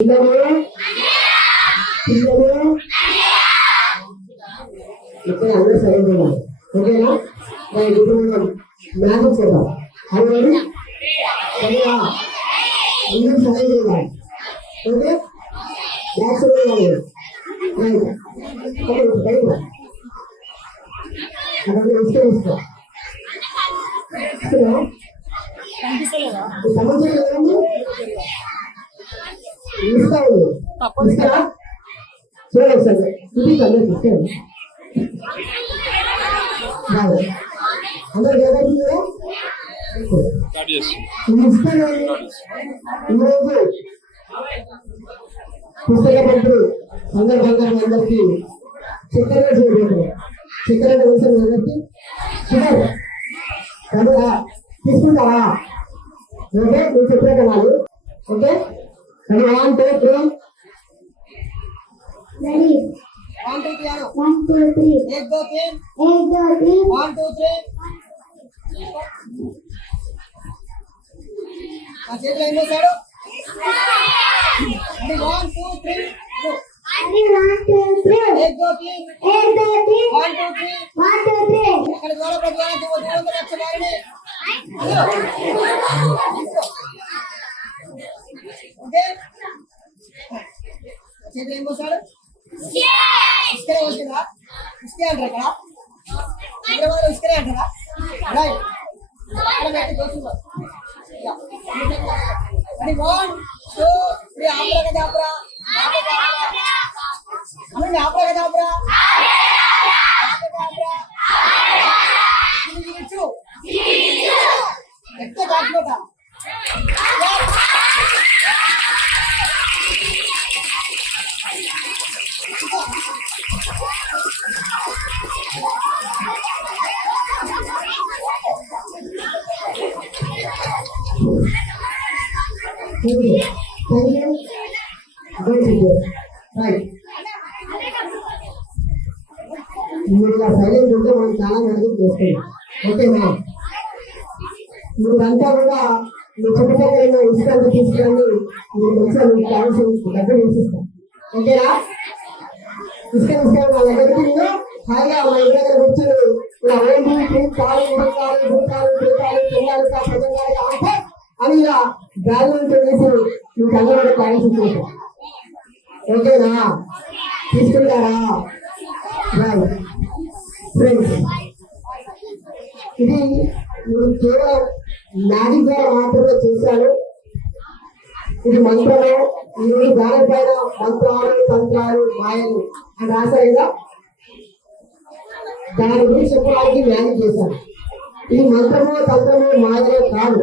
ఇక్కడ అందరూ సరిగ్గా ఓకేనా? ఇప్పుడు మనం మ్యాజిక్ చేద్దాం. అది సరిగా అందరూ సరిగ్గా ఓకే. బ్యాక్ సైడ్ రైట్ అక్కడ ఇష్టం సమస్య ఇస్తాను ఇస్తారా? చూడండి సార్ చూపించి అందరికి ఇస్తాను. అందరికి ఏదైతుందా ఇస్తాను. ఈరోజు పుస్తక పంతులు సందర్భంగా అందరికి చక్కెర చేయబోతున్నారు. చక్కెర కోసం అందరికి షుగర్ కనుక తీసుకుంటారా? ఓకే నువ్వు చెప్పిన కనాలి. ఓకే అది 1 2 3 ready 1 2 3 1 2 3 1 2 3 1 2 3 1 2 3 ఆ చేతులు ఏం చేశాడు? అది 1 2 3 go ready 1 2 3 1 2 3 1 2 3 1 2 3 1 2 3 అక్కడ ద్వారా ప్రతివారం దేవుడు రక్ష మారని ఓకే చేతులు ఏం చేశాడు? ఇస్కరే వచ్చిందా? ఇస్కే అంటారా? హైదరాబాద్ ఇస్కరే అంటారా? రైట్ అక్కడ పెట్టి చూస్తుందా? అది 1 2 3 ఆపరా కదా ఆపరా అనండి ఆపరా కదా ఆపరా జీవించు ఎక్కువ దాటిపోతా మీరు ఇలా సైలెంట్ ఉంటే మనం చాలా వరకు చేస్తాం. ఓకేనా? మీరంతా కూడా మీ చుట్టుపక్కల ఇష్టాన్ని తీసుకెళ్ళి మీరు మంచిగా మీకు కావాల్సిన దగ్గర వేసిస్తాం. ఓకేనా? ఇష్టం ఇష్టం వాళ్ళ దగ్గరికి మీరు హాయిగా మా ఇంటి దగ్గర కూర్చొని ఇలా ఏంటి పాలు ఉడకాలి ఉడకాలి ఉడకాలి తినాలి ప్రజంగాలి అంటే అని ఇలా బ్యాలెన్స్ వేసి మీకు అందరూ కావాల్సి చేస్తాం. ఓకేనా? తీసుకుంటారా? ఫ్రెండ్స్ ఇది నేను కేవలం మ్యాజిక్ ద్వారా మాత్రమే చేశాను. ఇది మంత్రము. ఈరోజు దాని పైన మంత్రాలు తంత్రాలు మాయలు అని రాశారు కదా, దాని గురించి చెప్పడానికి మ్యాజిక్ చేశాను. ఇది మంత్రము తంత్రము మాయలే కాదు,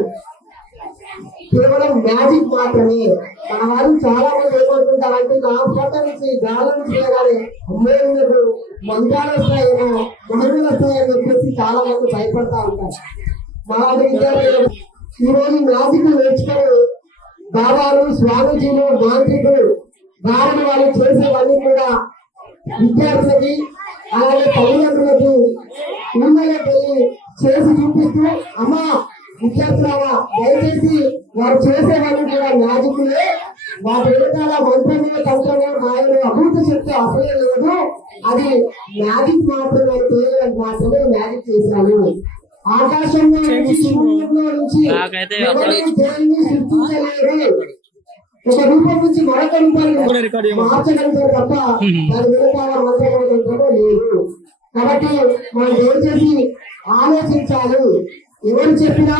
కేవలం మ్యాజిక్ మాత్రమే. మన వాళ్ళు చాలా మంది ఏమనుకుంటారంటే నా ఫోటో నుంచి గాలి నుంచి కానీ అమ్మేందుకు మంత్రాలు వస్తాయేమో మహిళలు వస్తాయని చెప్పేసి చాలా మంది భయపడతా ఉంటారు. మా విద్యార్థులు ఈరోజు మ్యాజిక్ నేర్చుకొని బాబాలు స్వామీజీలు మాంత్రికులు వారిని వాళ్ళు చేసేవన్నీ కూడా విద్యార్థులకి అలాగే తల్లిదండ్రులకి ఊళ్ళలోకి వెళ్ళి చేసి చూపిస్తూ అమ్మా విద్యార్థులారా దయచేసి వారు చేసేవన్నీ కూడా మ్యాజిక్లే, వాటి వెనకాల మంత్రమే తంత్రమే మాయలు అభివృద్ధి శక్తి అసలే లేదు, అది మ్యాజిక్ మాత్రమే కేవలం మాత్రమే మ్యాజిక్ చేశాను. ఆకాశంలో నుంచి సూర్యుడిలో నుంచి దేవుని సృష్టించలేరు, ఒక రూపం నుంచి మరొక రూపాన్ని మార్చగలుగుతారు తప్ప దాని వెనకాల మంత్రమే లేదు. కాబట్టి మనం దయచేసి ఆలోచించాలి. ఎవరు చెప్పినా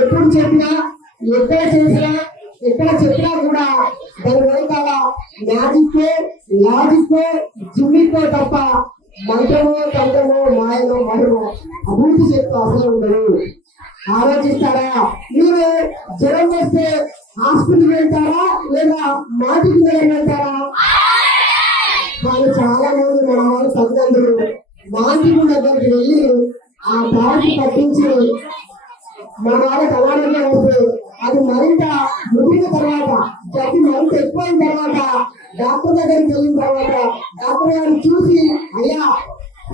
ఎప్పుడు చెప్పినా ఎక్కడ చేసినా ఎక్కడ చెప్పినా కూడా దాని వెనకాల మ్యాజిక్ లాజిక్ జిమ్మికో తప్ప మంత్రమో తంత్రమో మాయలో మహిమో అభివృద్ధి శక్తి అసలు ఉండదు. ఆలోచిస్తారా? మీరు జ్వరం వస్తే హాస్పిటల్ వెళ్తారా లేదా మాటికి వెళ్తారా? వాళ్ళు చాలా మంది మన వాళ్ళు తల్లిదండ్రులు మాటికి దగ్గరికి వెళ్ళి ఆ బాధి పట్టించి మన వాళ్ళకి అనారోగ్యం వస్తే అది మరింత ముగిన తర్వాత జబ్బు మరింత ఎక్కువైన తర్వాత డాక్టర్ దగ్గరికి వెళ్ళిన తర్వాత డాక్టర్ గారిని చూసి అయ్యా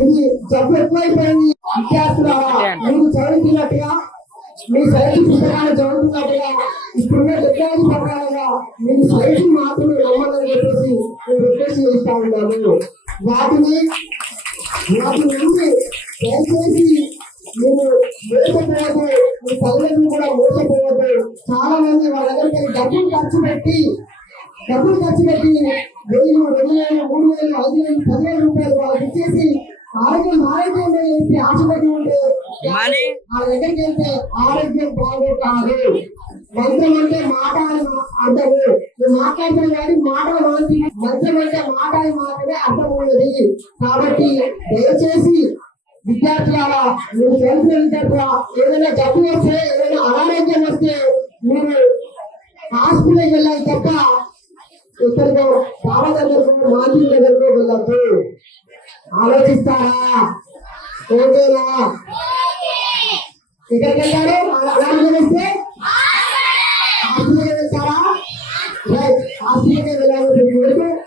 ఇది జబ్బు ఎక్కువైపోయింది విద్యార్థుల మీరు చదువుతున్నట్టుగా మీ సైన్స్ పుస్తకాలు చదువుతున్నట్టుగా ఇప్పుడున్న టెక్నాలజీ ప్రకారంగా మీరు సైన్స్ మాత్రమే నమ్మని చెప్పేసి మేము రిక్వెస్ట్ చేస్తా ఉన్నాము. వాటి నుండి దయచేసి మీరు మోసపోవద్దు, మీ తల్లిదండ్రులు కూడా మోసపోవద్దు. చాలా మంది వాళ్ళ దగ్గరికి డబ్బులు ఖర్చు పెట్టి 1000, 2000, 3000, 5000, 10,000 రూపాయలు వాళ్ళకి ఇచ్చేసి ఆరోగ్యం చెప్పి ఆశపడి ఉంటే వాళ్ళ దగ్గరికి వెళ్తే ఆరోగ్యం బాగోటారు. మంత్రం అంటే మాట అని అంటారు. నువ్వు మాట్లాడుతావు కానీ మాటలు మాత్రం మంత్రం అంటే మాట అని మాత్రమే అర్థం ఉన్నది. కాబట్టి దయచేసి విద్యార్థుల మీరు చదువుతున్న విద్యార్థుల ఏదైనా జబ్బు వస్తే, ఏదైనా అనారోగ్యం వస్తే మీరు హాస్పిటల్కి వెళ్ళాలి తప్ప ఎక్కడికో బాబా దగ్గరకు, మాంత్రి దగ్గరకు వెళ్ళద్దు. ఆలోచిస్తారా? ఓకేనా? ఎక్కడికి వెళ్తారు? అనారోగ్యం వస్తే హాస్పిటల్కి వెళ్తారా? రైట్, హాస్పిటల్కి వెళ్ళాలి.